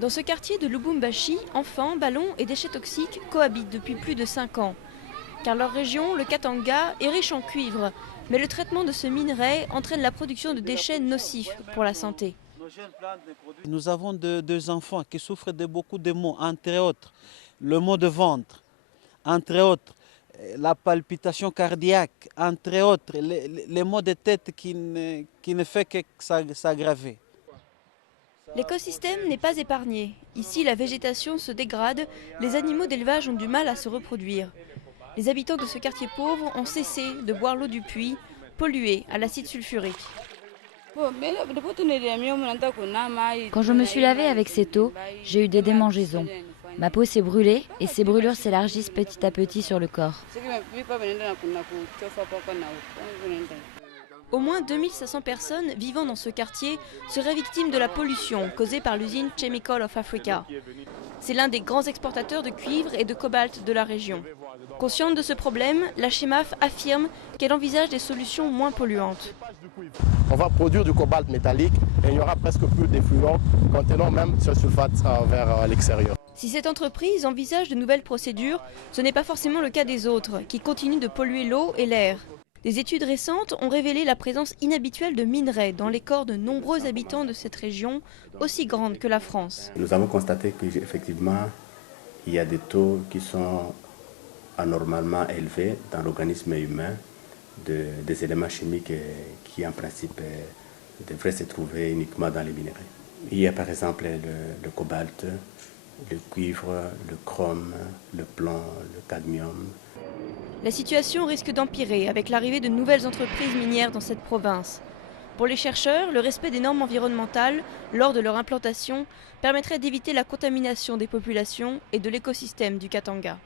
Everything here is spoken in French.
Dans ce quartier de Lubumbashi, enfants, ballons et déchets toxiques cohabitent depuis plus de 5 ans. Car leur région, le Katanga, est riche en cuivre, mais le traitement de ce minerai entraîne la production de déchets nocifs pour la santé. Nous avons deux enfants qui souffrent de beaucoup de maux, entre autres le maux de ventre, entre autres la palpitation cardiaque, entre autres les maux de tête qui ne fait que s'aggraver. L'écosystème n'est pas épargné. Ici, la végétation se dégrade, les animaux d'élevage ont du mal à se reproduire. Les habitants de ce quartier pauvre ont cessé de boire l'eau du puits, polluée à l'acide sulfurique. Quand je me suis lavée avec cette eau, j'ai eu des démangeaisons. Ma peau s'est brûlée et ces brûlures s'élargissent petit à petit sur le corps. Au moins 2500 personnes vivant dans ce quartier seraient victimes de la pollution causée par l'usine Chemical of Africa. C'est l'un des grands exportateurs de cuivre et de cobalt de la région. Consciente de ce problème, la Chemaf affirme qu'elle envisage des solutions moins polluantes. On va produire du cobalt métallique et il n'y aura presque plus d'effluents contenant même ce sulfate vers l'extérieur. Si cette entreprise envisage de nouvelles procédures, ce n'est pas forcément le cas des autres, qui continuent de polluer l'eau et l'air. Des études récentes ont révélé la présence inhabituelle de minerais dans les corps de nombreux habitants de cette région, aussi grande que la France. Nous avons constaté qu'effectivement, il y a des taux qui sont anormalement élevés dans l'organisme humain des éléments chimiques qui en principe devraient se trouver uniquement dans les minerais. Il y a par exemple le cobalt, le cuivre, le chrome, le plomb, le cadmium. La situation risque d'empirer avec l'arrivée de nouvelles entreprises minières dans cette province. Pour les chercheurs, le respect des normes environnementales lors de leur implantation permettrait d'éviter la contamination des populations et de l'écosystème du Katanga.